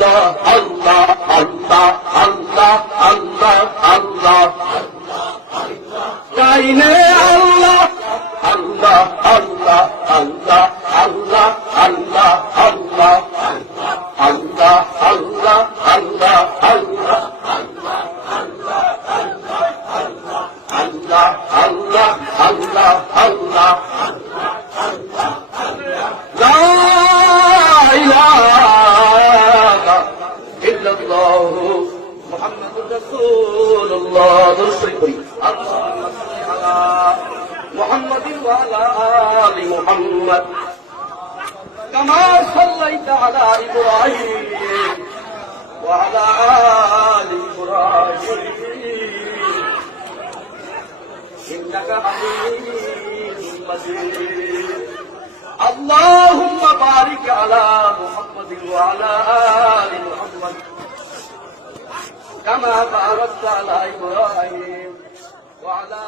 আল্লাহ আল্লাহ আল্লাহ আল্লাহ আল্লাহ আল্লাহ কাইনে আল্লাহ আল্লাহ আল্লাহ আল্লাহ আল্লাহ আল্লাহ আল্লাহ আল্লাহ আল্লাহ আল্লাহ আল্লাহ আল্লাহ আল্লাহ আল্লাহ আল্লাহ লা ইলাহা ইল্লাল্লাহ মুহাম্মাদুর রাসূলুল্লাহ দরুদ আল্লাহুম্মা সাল্লি আলা মুহাম্মাদিন ওয়া আলা আলি মুহাম্মাদ কামা সাল্লাইতা আলা ইব্রাহিম ওয়া আলা আলি ইব্রাহিম إنك حميد مجيد اللهم بارك على محمد وعلى آل محمد كما باركت على إبراهيم وعلى